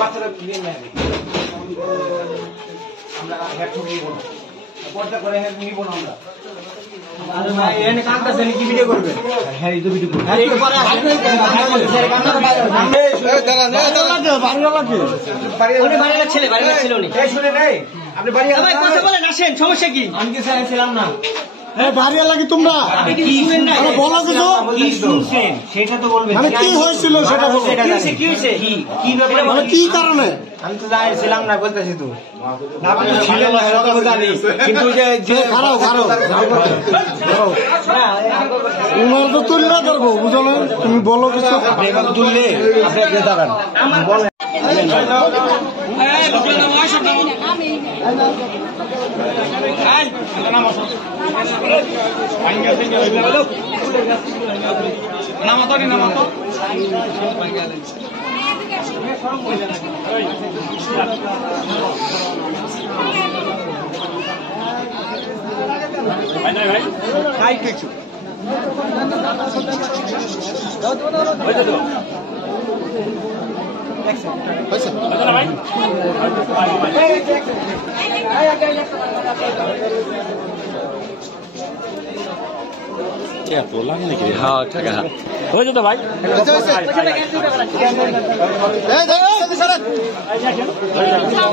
বাচ্চারা আমরা হেডফোন নিব না, পর্দা করে হেডফোন নিব না আমরা। আরে ভাই এনে কাটতেছেন কি ভিডিও করবেন? হ্যাঁ এই তো ভিডিও করব। আরে পরে আসবে বাড়িওয়ালা ছেলে ছিল উনি। এই শুনে নাই আপনি বাড়িওয়ালা ভাই কথা বলেন আসেন, সমস্যা কি? আমি কি ছিলাম না। বাড়িওয়ালা কি তোমরা বলো কিছু কি শুনছেন সেটা তো বলবেন। মানে কি হয়েছিল সেটা বলো। কি হয়েছে কি ব্যাপারে মানে কি কারণে? আমি তো ছিলাম না, বলতেছি তো না, আপনি ছিলেন না সেটা তো জানি, কিন্তু যে খারাপ উনার তো তুলনা করবো, বুঝো না? তুমি বলো কিছু। আপনি এভাবে তুললে আপনি একটু দাঁড়ান বলেন।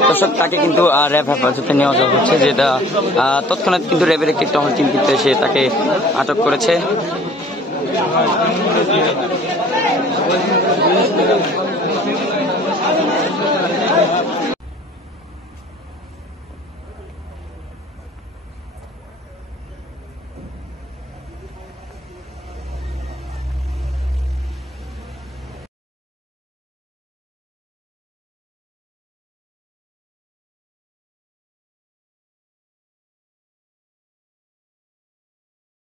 দর্শক তাকে কিন্তু র্যাব হেফাজতে নেওয়া যাওয়া হচ্ছে, যেটা তৎক্ষণাৎ কিন্তু র্যাবের একটি টহল টিম কিন্তু এসে তাকে আটক করেছে।